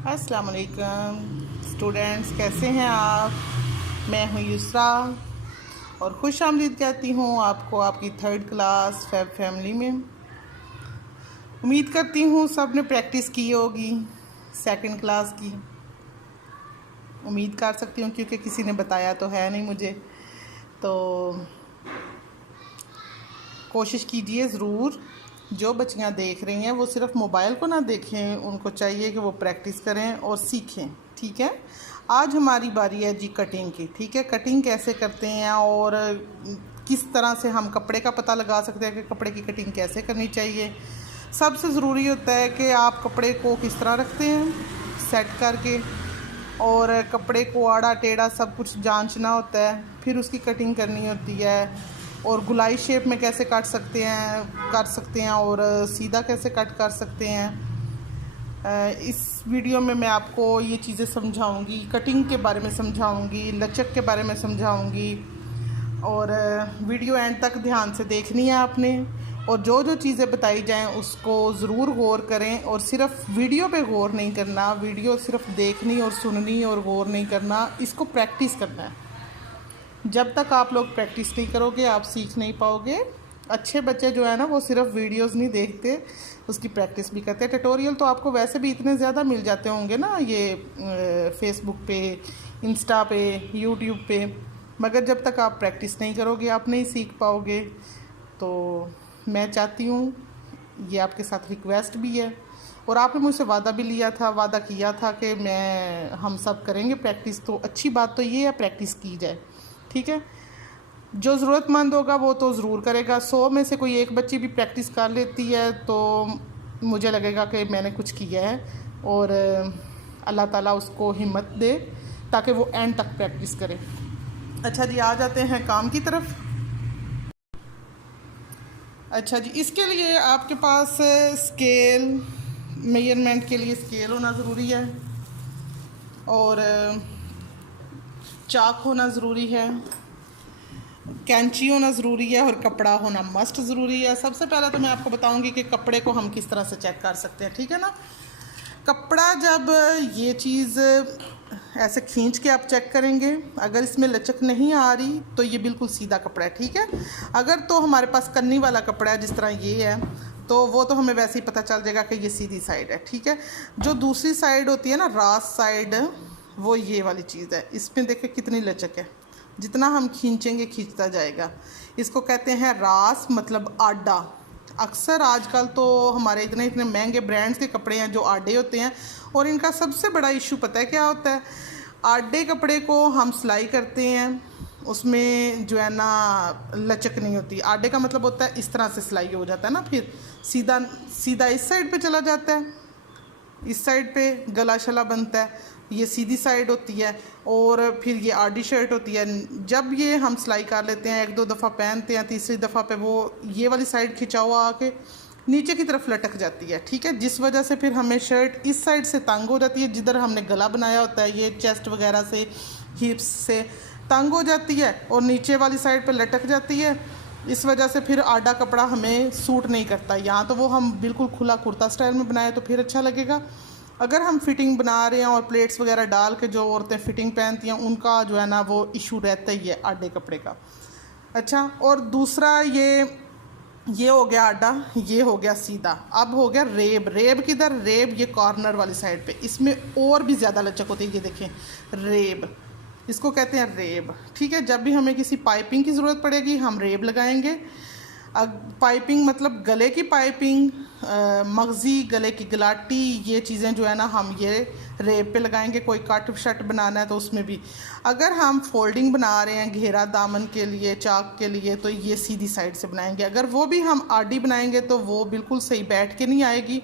अस्सलाम वालेकुम स्टूडेंट्स, कैसे हैं आप। मैं हूं युसरा और खुश आमदीद कहती हूं आपको आपकी थर्ड क्लास फैब फैमिली में। उम्मीद करती हूं सब ने प्रैक्टिस की होगी सेकंड क्लास की। उम्मीद कर सकती हूं क्योंकि किसी ने बताया तो है नहीं मुझे। तो कोशिश कीजिए ज़रूर, जो बच्चियां देख रही हैं वो सिर्फ मोबाइल को ना देखें, उनको चाहिए कि वो प्रैक्टिस करें और सीखें। ठीक है, आज हमारी बारी है जी कटिंग की। ठीक है, कटिंग कैसे करते हैं और किस तरह से हम कपड़े का पता लगा सकते हैं कि कपड़े की कटिंग कैसे करनी चाहिए। सबसे ज़रूरी होता है कि आप कपड़े को किस तरह रखते हैं सेट करके, और कपड़े को आड़ा टेढ़ा सब कुछ जांचना होता है, फिर उसकी कटिंग करनी होती है। और गुलाई शेप में कैसे काट सकते हैं कर सकते हैं और सीधा कैसे कट कर सकते हैं। इस वीडियो में मैं आपको ये चीज़ें समझाऊंगी, कटिंग के बारे में समझाऊंगी, लचक के बारे में समझाऊंगी। और वीडियो एंड तक ध्यान से देखनी है आपने, और जो जो चीज़ें बताई जाएं उसको ज़रूर गौर करें। और सिर्फ वीडियो पे गौर नहीं करना, वीडियो सिर्फ देखनी और सुननी और गौर नहीं करना, इसको प्रैक्टिस करना है। जब तक आप लोग प्रैक्टिस नहीं करोगे आप सीख नहीं पाओगे। अच्छे बच्चे जो है ना वो सिर्फ वीडियोस नहीं देखते, उसकी प्रैक्टिस भी करते हैं। ट्यूटोरियल तो आपको वैसे भी इतने ज़्यादा मिल जाते होंगे ना, ये फेसबुक पे, इंस्टा पे, यूट्यूब पे, मगर जब तक आप प्रैक्टिस नहीं करोगे आप नहीं सीख पाओगे। तो मैं चाहती हूँ, ये आपके साथ रिक्वेस्ट भी है, और आपने मुझसे वादा भी वादा किया था कि हम सब करेंगे प्रैक्टिस। तो अच्छी बात तो ये है प्रैक्टिस की जाए। ठीक है, जो ज़रूरतमंद होगा वो तो ज़रूर करेगा। 100 में से कोई एक बच्ची भी प्रैक्टिस कर लेती है तो मुझे लगेगा कि मैंने कुछ किया है, और अल्लाह ताला उसको हिम्मत दे ताकि वो एंड तक प्रैक्टिस करे। अच्छा जी, आ जाते हैं काम की तरफ। अच्छा जी, इसके लिए आपके पास स्केल, मेजरमेंट के लिए स्केल होना ज़रूरी है, और चाक होना ज़रूरी है, कैंची होना ज़रूरी है, और कपड़ा होना मस्ट ज़रूरी है। सबसे पहले तो मैं आपको बताऊंगी कि कपड़े को हम किस तरह से चेक कर सकते हैं। ठीक है ना, कपड़ा जब ये चीज़ ऐसे खींच के आप चेक करेंगे, अगर इसमें लचक नहीं आ रही तो ये बिल्कुल सीधा कपड़ा है। ठीक है, अगर तो हमारे पास कन्नी वाला कपड़ा है जिस तरह ये है, तो वो तो हमें वैसे ही पता चल जाएगा कि ये सीधी साइड है। ठीक है, जो दूसरी साइड होती है ना, रास साइड, वो ये वाली चीज़ है। इसमें देखिए कितनी लचक है, जितना हम खींचेंगे खींचता जाएगा। इसको कहते हैं रास, मतलब आडा। अक्सर आजकल तो हमारे इतने इतने महंगे ब्रांड्स के कपड़े हैं जो आडे होते हैं, और इनका सबसे बड़ा इशू पता है क्या होता है। आडे कपड़े को हम सिलाई करते हैं, उसमें जो है ना लचक नहीं होती। आडे का मतलब होता है इस तरह से सिलाई हो जाता है ना, फिर सीधा सीधा इस साइड पे चला जाता है, इस साइड पे गला शला बनता है, ये सीधी साइड होती है, और फिर ये आडी शर्ट होती है। जब ये हम सिलाई कर लेते हैं, एक दो दफ़ा पहनते हैं, तीसरी दफ़ा पे वो ये वाली साइड खिंचा हुआ आके नीचे की तरफ लटक जाती है। ठीक है, जिस वजह से फिर हमें शर्ट इस साइड से तंग हो जाती है, जिधर हमने गला बनाया होता है, ये चेस्ट वगैरह से, हिप्स से तंग हो जाती है और नीचे वाली साइड पर लटक जाती है। इस वजह से फिर आडा कपड़ा हमें सूट नहीं करता। यहाँ तो वो हम बिल्कुल खुला कुर्ता स्टाइल में बनाए तो फिर अच्छा लगेगा। अगर हम फिटिंग बना रहे हैं और प्लेट्स वगैरह डाल के जो औरतें फिटिंग पहनती हैं, उनका जो है ना वो इशू रहता ही है आडे कपड़े का। अच्छा, और दूसरा ये हो गया आडा, ये हो गया सीधा। अब हो गया रेब। रेब किधर? रेब ये कॉर्नर वाली साइड पे, इसमें और भी ज़्यादा लचक होती है। ये देखें रेब, इसको कहते हैं रेब। ठीक है, जब भी हमें किसी पाइपिंग की ज़रूरत पड़ेगी हम रेब लगाएंगे। पाइपिंग मतलब गले की पाइपिंग, मगज़ी, गले की गलाटी, ये चीज़ें जो है ना हम ये रेब पे लगाएंगे। कोई कट शट बनाना है तो उसमें भी। अगर हम फोल्डिंग बना रहे हैं घेरा दामन के लिए, चाक के लिए, तो ये सीधी साइड से बनाएंगे। अगर वो भी हम आडी बनाएंगे तो वो बिल्कुल सही बैठ के नहीं आएगी,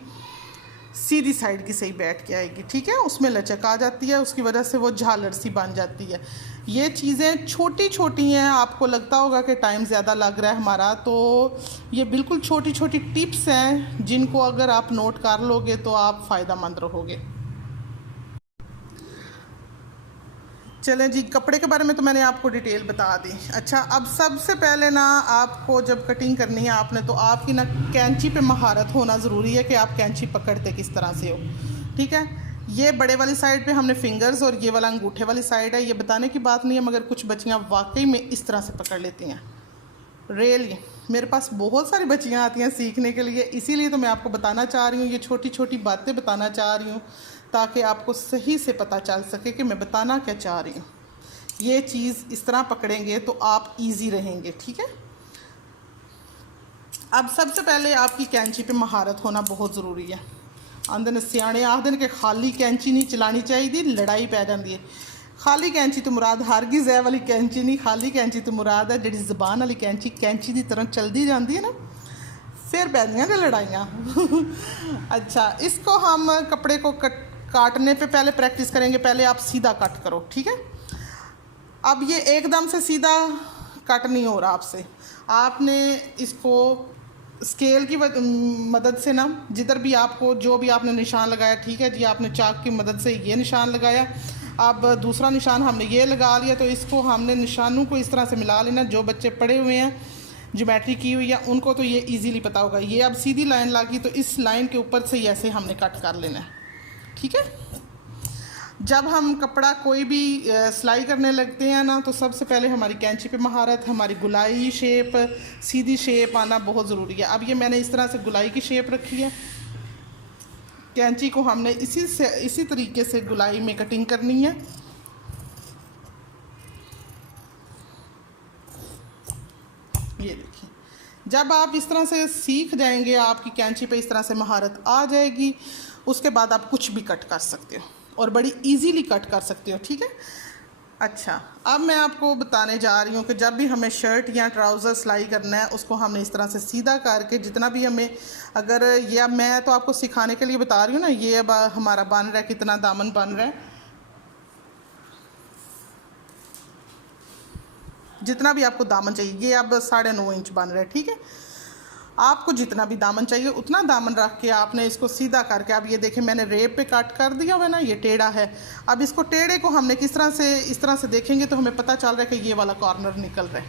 सीधी साइड की सही बैठ के आएगी। ठीक है, उसमें लचक आ जाती है, उसकी वजह से वो झालर सी बन जाती है। ये चीज़ें छोटी छोटी हैं, आपको लगता होगा कि टाइम ज़्यादा लग रहा है हमारा, तो ये बिल्कुल छोटी छोटी टिप्स हैं जिनको अगर आप नोट कर लोगे तो आप फ़ायदेमंद रहोगे। चलें जी, कपड़े के बारे में तो मैंने आपको डिटेल बता दी। अच्छा, अब सबसे पहले ना आपको जब कटिंग करनी है आपने, तो आपकी ना कैंची पे महारत होना ज़रूरी है कि आप कैंची पकड़ते किस तरह से हो। ठीक है, ये बड़े वाली साइड पे हमने फिंगर्स और ये वाला अंगूठे वाली साइड है। ये बताने की बात नहीं है, मगर कुछ बच्चियाँ वाकई में इस तरह से पकड़ लेती हैं। रियली मेरे पास बहुत सारी बच्चियाँ आती हैं सीखने के लिए, इसीलिए तो मैं आपको बताना चाह रही हूँ, ये छोटी छोटी बातें बताना चाह रही हूँ ताकि आपको सही से पता चल सके कि मैं बताना क्या चाह रही हूँ। ये चीज़ इस तरह पकड़ेंगे तो आप इजी रहेंगे, ठीक है। अब सबसे पहले आपकी कैंची पे महारत होना बहुत ज़रूरी है। आंदे सियाने आखदे ने कि खाली कैंची नहीं चलानी चाहिए, लड़ाई पै जाती है। खाली कैंची तो मुराद हरगिज़ है वाली कैंची नहीं, खाली कैंची तो मुराद है जी ज़बान वाली कैंची, कैंची की तरह चलती जाती है ना, फिर पैदियाँ ने लड़ाइयाँ। अच्छा, इसको हम कपड़े को काटने पे पहले प्रैक्टिस करेंगे। पहले आप सीधा कट करो, ठीक है। अब ये एकदम से सीधा कट नहीं हो रहा आपसे, आपने इसको स्केल की मदद से ना, जिधर भी आपको जो भी आपने निशान लगाया, ठीक है जी, आपने चाक की मदद से ये निशान लगाया, अब दूसरा निशान हमने ये लगा लिया, तो इसको हमने निशानों को इस तरह से मिला लेना। जो बच्चे पढ़े हुए हैं, ज्योमेट्री की हुई है, उनको तो ये इजीली पता होगा। ये अब सीधी लाइन लगी तो इस लाइन के ऊपर से ऐसे हमने कट कर लेना है, ठीक है। जब हम कपड़ा कोई भी सिलाई करने लगते हैं ना, तो सबसे पहले हमारी कैंची पे महारत, हमारी गुलाई शेप, सीधी शेप आना बहुत ज़रूरी है। अब ये मैंने इस तरह से गुलाई की शेप रखी है। कैंची को हमने इसी तरीके से गुलाई में कटिंग करनी है। ये देखिए, जब आप इस तरह से सीख जाएंगे, आपकी कैंची पे इस तरह से महारत आ जाएगी, उसके बाद आप कुछ भी कट कर सकते हो और बड़ी इजीली कट कर सकते हो, ठीक है। अच्छा, अब मैं आपको बताने जा रही हूँ कि जब भी हमें शर्ट या ट्राउज़र सिलाई करना है, उसको हमने इस तरह से सीधा करके जितना भी हमें, अगर ये अब मैं तो आपको सिखाने के लिए बता रही हूँ ना, ये अब हमारा बन रहा है, कितना दामन बन रहा है, जितना भी आपको दामन चाहिए, ये अब 9.5 इंच बन रहा है, ठीक है। आपको जितना भी दामन चाहिए उतना दामन रख के आपने इसको सीधा करके, अब ये देखें मैंने रेप पे कट कर दिया हुआ है ना, ये टेढ़ा है। अब इसको टेढ़े को हमने किस तरह से, इस तरह से देखेंगे तो हमें पता चल रहा है कि ये वाला कॉर्नर निकल रहा है,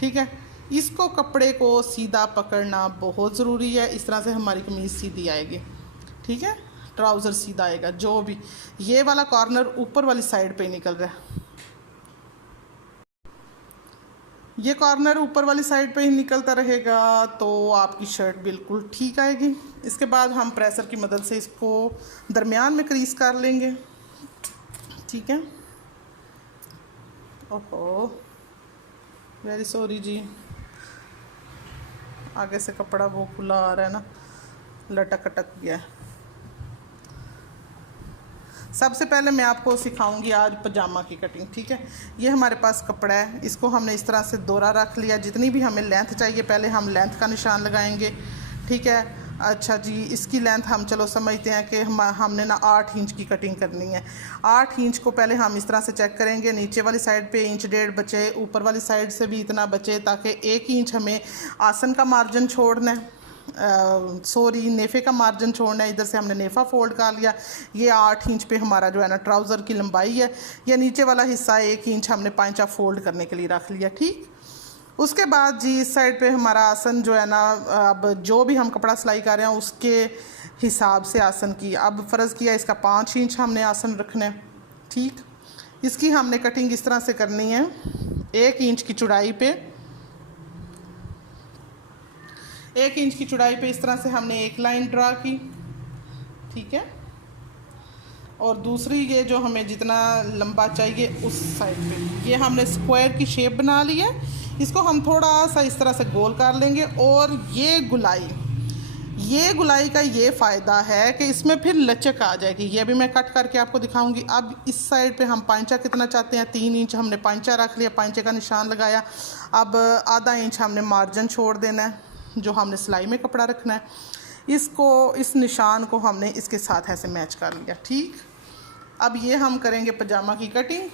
ठीक है। इसको कपड़े को सीधा पकड़ना बहुत ज़रूरी है। इस तरह से हमारी कमीज़ सीधी आएगी, ठीक है, ट्राउज़र सीधा आएगा। जो भी ये वाला कॉर्नर ऊपर वाली साइड पर निकल रहा है, ये कॉर्नर ऊपर वाली साइड पे ही निकलता रहेगा, तो आपकी शर्ट बिल्कुल ठीक आएगी। इसके बाद हम प्रेसर की मदद से इसको दरमियान में क्रीज कर लेंगे, ठीक है। ओहो, वेरी सॉरी जी, आगे से कपड़ा वो खुला आ रहा है ना, लटक अटक गया है। सबसे पहले मैं आपको सिखाऊंगी आज पजामा की कटिंग, ठीक है। ये हमारे पास कपड़ा है, इसको हमने इस तरह से दोहरा रख लिया। जितनी भी हमें लेंथ चाहिए, पहले हम लेंथ का निशान लगाएंगे, ठीक है। अच्छा जी, इसकी लेंथ हम चलो समझते हैं कि हमने ना 8 इंच की कटिंग करनी है। 8 इंच को पहले हम इस तरह से चेक करेंगे, नीचे वाली साइड पे 1.5 इंच बचे, ऊपर वाली साइड से भी इतना बचे, ताकि 1 इंच हमें आसन का मार्जिन छोड़ना है, सॉरी नेफ़े का मार्जिन छोड़ना है। इधर से हमने नेफ़ा फोल्ड कर लिया। ये 8 इंच पे हमारा जो है ना ट्राउज़र की लंबाई है। या नीचे वाला हिस्सा 1 इंच हमने पांचा फोल्ड करने के लिए रख लिया, ठीक। उसके बाद जी इस साइड पे हमारा आसन जो है ना, अब जो भी हम कपड़ा सिलाई कर रहे हैं उसके हिसाब से आसन की, अब फ़र्ज़ किया इसका 5 इंच हमने आसन रखना है, ठीक। इसकी हमने कटिंग इस तरह से करनी है, 1 इंच की चौड़ाई पे, 1 इंच की चौड़ाई पे इस तरह से हमने एक लाइन ड्रा की, ठीक है। और दूसरी ये जो हमें जितना लंबा चाहिए उस साइड पे ये हमने स्क्वायर की शेप बना ली है। इसको हम थोड़ा सा इस तरह से गोल कर लेंगे। और ये गुलाई का ये फ़ायदा है कि इसमें फिर लचक आ जाएगी। ये भी मैं कट करके आपको दिखाऊंगी। अब इस साइड पे हम पांचा कितना चाहते हैं, 3 इंच हमने पांचा रख लिया, पांचे का निशान लगाया। अब आधा इंच हमने मार्जिन छोड़ देना है, जो हमने सिलाई में कपड़ा रखना है। इसको, इस निशान को हमने इसके साथ ऐसे मैच कर लिया, ठीक। अब ये हम करेंगे पजामा की कटिंग।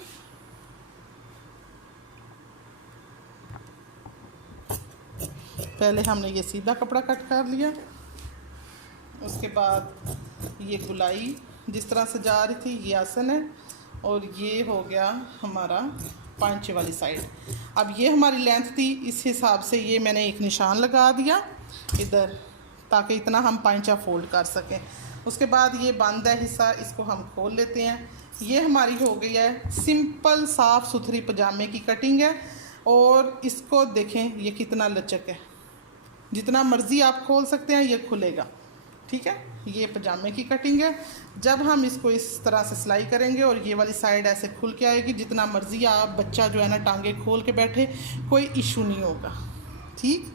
पहले हमने ये सीधा कपड़ा कट कर लिया, उसके बाद ये गुलाई जिस तरह से जा रही थी ये आसन है, और ये हो गया हमारा पांचे वाली साइड। अब ये हमारी लेंथ थी, इस हिसाब से ये मैंने एक निशान लगा दिया इधर, ताकि इतना हम पांचा फोल्ड कर सकें। उसके बाद ये बंद है हिस्सा, इसको हम खोल लेते हैं। ये हमारी हो गई है सिंपल साफ़ सुथरी पजामे की कटिंग है। और इसको देखें ये कितना लचक है, जितना मर्ज़ी आप खोल सकते हैं ये खुलेगा, ठीक है। ये पजामे की कटिंग है। जब हम इसको इस तरह से सिलाई करेंगे और ये वाली साइड ऐसे खुल के आएगी, जितना मर्ज़ी आप बच्चा जो है ना टांगे खोल के बैठे, कोई इशू नहीं होगा, ठीक।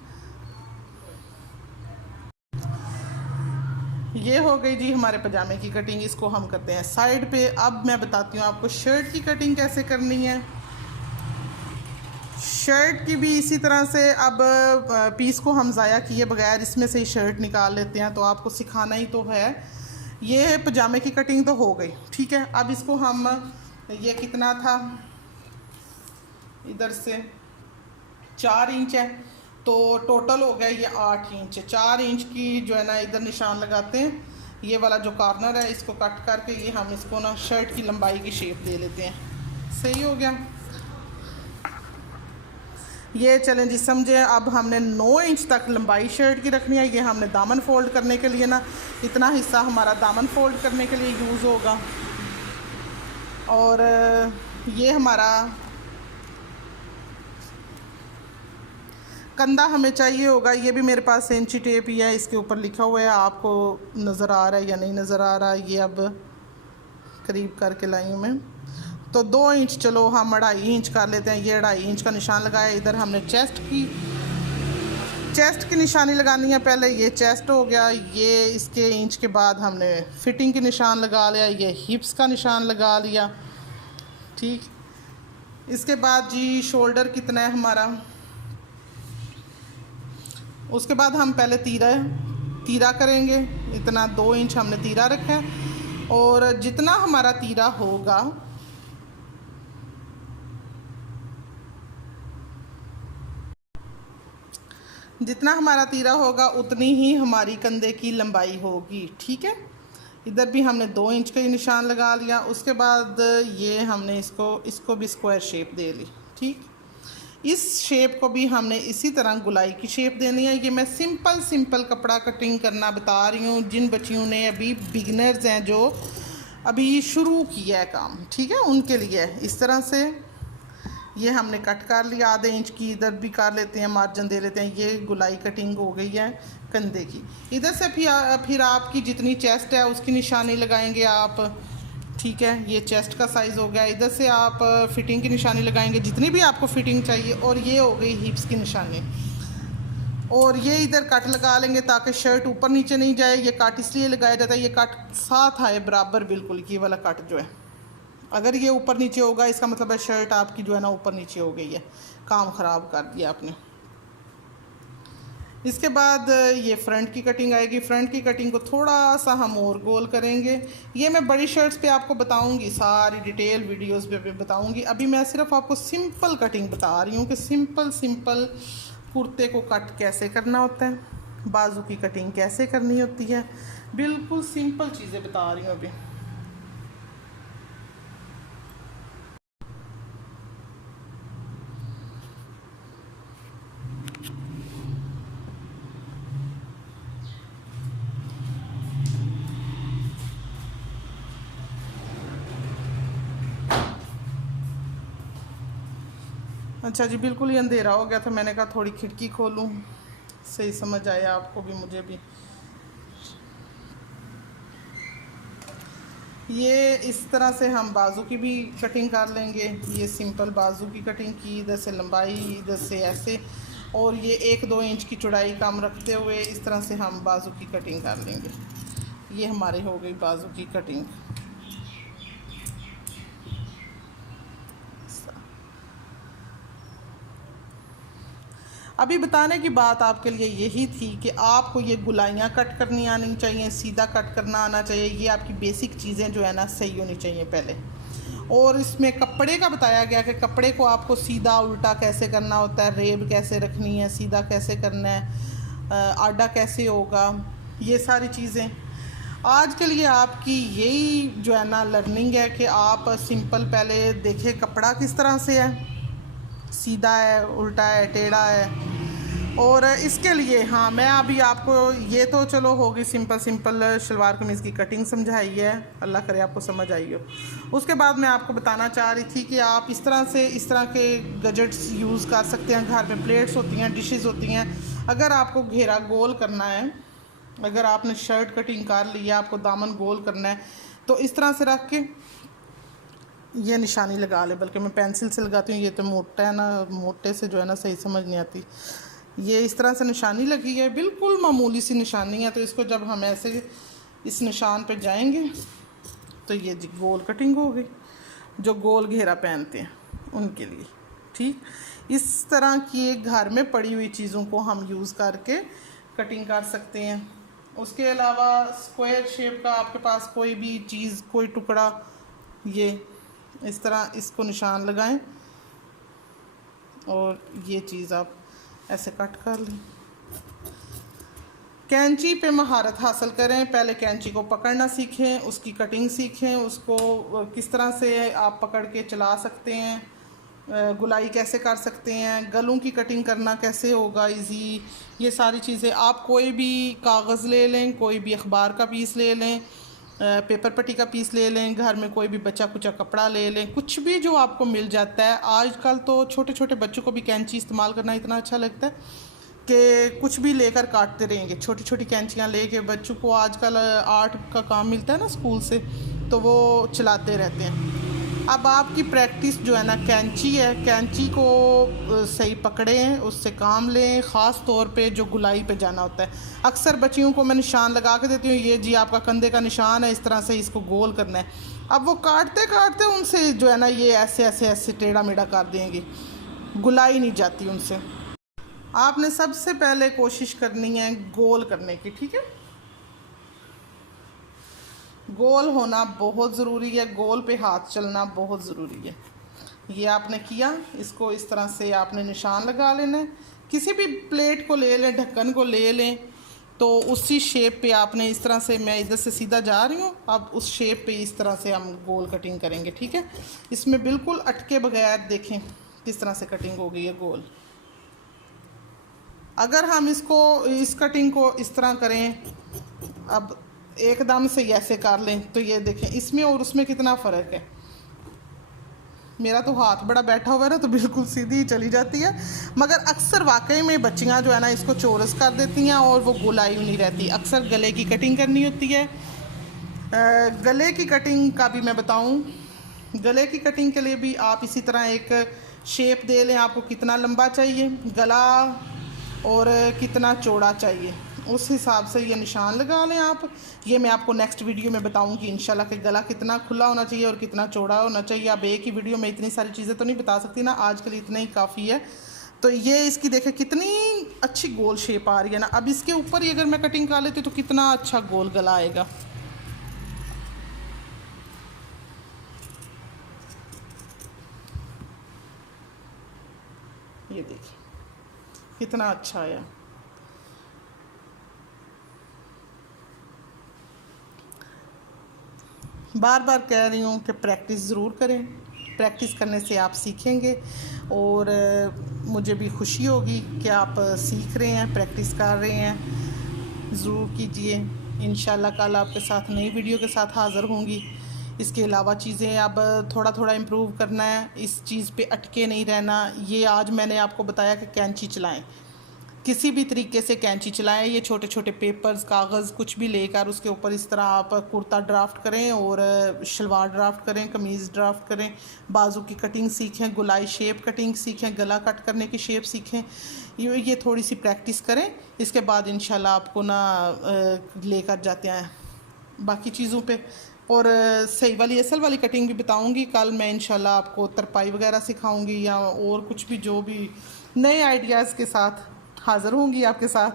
ये हो गई जी हमारे पजामे की कटिंग। इसको हम करते हैं साइड पे। अब मैं बताती हूँ आपको शर्ट की कटिंग कैसे करनी है। शर्ट की भी इसी तरह से, अब पीस को हम ज़ाया किए बगैर इसमें से ही शर्ट निकाल लेते हैं, तो आपको सिखाना ही तो है। ये पजामे की कटिंग तो हो गई, ठीक है। अब इसको हम, ये कितना था, इधर से 4 इंच है, तो टोटल हो गया ये 8 इंच। 4 इंच की जो है ना इधर निशान लगाते हैं, ये वाला जो कॉर्नर है इसको कट करके ये हम इसको ना शर्ट की लंबाई की शेप दे लेते हैं। सही हो गया। ये चलें जी समझे। अब हमने 9 इंच तक लंबाई शर्ट की रखनी है। ये हमने दामन फोल्ड करने के लिए ना, इतना हिस्सा हमारा दामन फोल्ड करने के लिए यूज़ होगा। और ये हमारा कंधा हमें चाहिए होगा। ये भी मेरे पास इंची टेप ही है, इसके ऊपर लिखा हुआ है, आपको नज़र आ रहा है या नहीं नज़र आ रहा है, ये अब करीब करके लाई हूँ मैं। तो 2 इंच, चलो हम 2.5 इंच कर लेते हैं। ये 2.5 इंच का निशान लगाया। इधर हमने चेस्ट की निशानी लगानी है पहले। ये चेस्ट हो गया। ये इसके इंच के बाद हमने फिटिंग की निशान लगा लिया। ये हिप्स का निशान लगा लिया, ठीक। इसके बाद जी शोल्डर कितना है हमारा, उसके बाद हम पहले तीरा करेंगे। इतना 2 इंच हमने तीरा रखा है। और जितना हमारा तीरा होगा, उतनी ही हमारी कंधे की लंबाई होगी, ठीक है। इधर भी हमने 2 इंच का ही निशान लगा लिया। उसके बाद ये हमने इसको भी स्क्वायर शेप दे ली, ठीक। इस शेप को भी हमने इसी तरह गुलाई की शेप देनी है। ये मैं सिंपल कपड़ा कटिंग करना बता रही हूँ जिन बच्चियों ने अभी बिगनर्स हैं, जो अभी शुरू किया है काम, ठीक है, उनके लिए। इस तरह से ये हमने कट कर लिया। आधे इंच की इधर भी कर लेते हैं, मार्जिन दे लेते हैं। ये गुलाई कटिंग हो गई है कंधे की। इधर से फिर आपकी जितनी चेस्ट है उसकी निशानी लगाएंगे आप, ठीक है। ये चेस्ट का साइज़ हो गया। इधर से आप फिटिंग की निशानी लगाएंगे जितनी भी आपको फिटिंग चाहिए। और ये हो गई हिप्स की निशानी। और ये इधर कट लगा लेंगे ताकि शर्ट ऊपर नीचे नहीं जाए। ये कट इसलिए लगाया जाता है, ये कट साथ आए बराबर, बिल्कुल। ये वाला कट जो है, अगर ये ऊपर नीचे होगा इसका मतलब है शर्ट आपकी जो है ना ऊपर नीचे हो गई है, काम ख़राब कर दिया आपने। इसके बाद ये फ्रंट की कटिंग आएगी। फ्रंट की कटिंग को थोड़ा सा हम और गोल करेंगे। ये मैं बड़ी शर्ट्स पे आपको बताऊंगी, सारी डिटेल वीडियोस पे बताऊंगी। अभी मैं सिर्फ आपको सिंपल कटिंग बता रही हूँ कि सिंपल कुर्ते को कट कैसे करना होता है, बाजू की कटिंग कैसे करनी होती है। बिल्कुल सिंपल चीज़ें बता रही हूँ अभी। अच्छा जी, बिल्कुल ही अंधेरा हो गया था, मैंने कहा थोड़ी खिड़की खोलूं, सही समझ आया आपको भी मुझे भी। ये इस तरह से हम बाजू की भी कटिंग कर लेंगे। ये सिंपल बाजू की कटिंग की, इधर से लंबाई, इधर से ऐसे, और ये 1-2 इंच की चौड़ाई कम रखते हुए इस तरह से हम बाजू की कटिंग कर लेंगे। ये हमारी हो गई बाजू की कटिंग। अभी बताने की बात आपके लिए यही थी कि आपको ये गुलाइयाँ कट करनी आनी चाहिए, सीधा कट करना आना चाहिए। ये आपकी बेसिक चीज़ें जो है ना सही होनी चाहिए पहले। और इसमें कपड़े का बताया गया कि कपड़े को आपको सीधा उल्टा कैसे करना होता है, रेब कैसे रखनी है, सीधा कैसे करना है, आडा कैसे होगा, ये सारी चीज़ें आज के लिए आपकी यही जो है ना लर्निंग है कि आप सिंपल पहले देखें कपड़ा किस तरह से है, सीधा है, उल्टा है, टेढ़ा है, और इसके लिए हाँ, मैं अभी आपको ये तो चलो होगी सिंपल शलवार कमीज़ की कटिंग समझाई है, अल्लाह करे आपको समझ आई हो। उसके बाद मैं आपको बताना चाह रही थी कि आप इस तरह के गैजेट्स यूज़ कर सकते हैं। घर में प्लेट्स होती हैं, डिशेस होती हैं। अगर आपको घेरा गोल करना है, अगर आपने शर्ट कटिंग कर ली है, आपको दामन गोल करना है, तो इस तरह से रख के ये निशानी लगा ले। बल्कि मैं पेंसिल से लगाती हूँ, ये तो मोटा है ना, मोटे से जो है ना सही समझ नहीं आती। ये इस तरह से निशानी लगी है, बिल्कुल मामूली सी निशानी है। तो इसको जब हम ऐसे इस निशान पे जाएंगे तो ये गोल कटिंग हो गई, जो गोल घेरा पहनते हैं उनके लिए। ठीक, इस तरह की एक घर में पड़ी हुई चीज़ों को हम यूज़ करके कटिंग कर सकते हैं। उसके अलावा स्क्वायर शेप का आपके पास कोई भी चीज़, कोई टुकड़ा, ये इस तरह इसको निशान लगाएं और ये चीज़ आप ऐसे कट कर लें। कैंची पे महारत हासिल करें। पहले कैंची को पकड़ना सीखें, उसकी कटिंग सीखें, उसको किस तरह से आप पकड़ के चला सकते हैं, गुलाई कैसे कर सकते हैं, गलों की कटिंग करना कैसे होगा इजी। ये सारी चीज़ें आप कोई भी कागज़ ले लें, कोई भी अखबार का पीस ले लें, पेपर पट्टी का पीस ले लें, घर में कोई भी बचा कुचा कपड़ा ले लें, कुछ भी जो आपको मिल जाता है। आजकल तो छोटे छोटे बच्चों को भी कैंची इस्तेमाल करना इतना अच्छा लगता है कि कुछ भी लेकर काटते रहेंगे। छोटी छोटी कैंचियाँ लेके बच्चों को आजकल आर्ट का काम मिलता है ना स्कूल से, तो वो चलाते रहते हैं। अब आपकी प्रैक्टिस जो है ना, कैंची है, कैंची को सही पकड़ें, उससे काम लें। ख़ास तौर पे जो गुलाई पे जाना होता है, अक्सर बच्चियों को मैं निशान लगा के देती हूँ, ये जी आपका कंधे का निशान है, इस तरह से इसको गोल करना है। अब वो काटते काटते उनसे जो है ना ये ऐसे ऐसे ऐसे टेढ़ा मेढ़ा कर देंगे, गुलाई नहीं जाती उनसे। आपने सबसे पहले कोशिश करनी है गोल करने की। ठीक है, गोल होना बहुत ज़रूरी है, गोल पे हाथ चलना बहुत ज़रूरी है। ये आपने किया, इसको इस तरह से आपने निशान लगा लेना है। किसी भी प्लेट को ले लें, ढक्कन को ले लें, तो उसी शेप पे आपने इस तरह से, मैं इधर से सीधा जा रही हूँ, अब उस शेप पे इस तरह से हम गोल कटिंग करेंगे। ठीक है, इसमें बिल्कुल अटके बगैर देखें किस तरह से कटिंग हो गई है गोल। अगर हम इस कटिंग को इस तरह करें, अब एकदम से ऐसे कर लें, तो ये देखें इसमें और उसमें कितना फ़र्क है। मेरा तो हाथ बड़ा बैठा हुआ है ना, तो बिल्कुल सीधी ही चली जाती है। मगर अक्सर वाकई में बच्चियाँ जो है ना इसको चौरस कर देती हैं और वो गोलाई नहीं रहती। अक्सर गले की कटिंग करनी होती है। गले की कटिंग का भी मैं बताऊं, गले की कटिंग के लिए भी आप इसी तरह एक शेप दे लें। आपको कितना लंबा चाहिए गला और कितना चौड़ा चाहिए, उस हिसाब से ये निशान लगा लें आप। ये मैं आपको नेक्स्ट वीडियो में बताऊंगी इंशाल्लाह कि गला कितना खुला होना चाहिए और कितना चौड़ा होना चाहिए। अब एक ही वीडियो में इतनी सारी चीज़ें तो नहीं बता सकती ना, आज के लिए इतना ही काफ़ी है। तो ये इसकी देखें कितनी अच्छी गोल शेप आ रही है ना। अब इसके ऊपर ही अगर मैं कटिंग कर लेती तो कितना अच्छा गोल गला आएगा। ये देखिए कितना अच्छा आया। बार बार कह रही हूँ कि प्रैक्टिस ज़रूर करें, प्रैक्टिस करने से आप सीखेंगे और मुझे भी खुशी होगी कि आप सीख रहे हैं, प्रैक्टिस कर रहे हैं। ज़रूर कीजिए। इंशाल्लाह कल आपके साथ नई वीडियो के साथ हाज़िर होंगी। इसके अलावा चीज़ें अब थोड़ा थोड़ा इम्प्रूव करना है, इस चीज़ पे अटके नहीं रहना। ये आज मैंने आपको बताया कि कैंची चलाएं, किसी भी तरीके से कैंची चलाएं। ये छोटे छोटे पेपर्स, कागज़ कुछ भी लेकर उसके ऊपर इस तरह आप कुर्ता ड्राफ्ट करें और शलवार ड्राफ्ट करें, कमीज़ ड्राफ्ट करें, बाजू की कटिंग सीखें, गुलाई शेप कटिंग सीखें, गला कट करने की शेप सीखें। ये थोड़ी सी प्रैक्टिस करें, इसके बाद इंशाल्लाह आपको ना लेकर जाते हैं बाकी चीज़ों पे। और सही वाली असल वाली कटिंग भी बताऊंगी कल मैं इंशाल्लाह आपको। तरपाई वगैरह सिखाऊंगी या और कुछ भी, जो भी नए आइडियाज़ के साथ हाज़िर होंगी आपके साथ।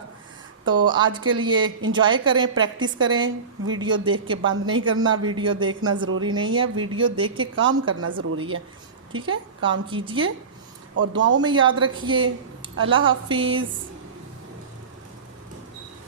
तो आज के लिए एंजॉय करें, प्रैक्टिस करें। वीडियो देख के बंद नहीं करना, वीडियो देखना ज़रूरी नहीं है, वीडियो देख के काम करना ज़रूरी है। ठीक है, काम कीजिए और दुआओं में याद रखिए। अल्लाह हाफिज़।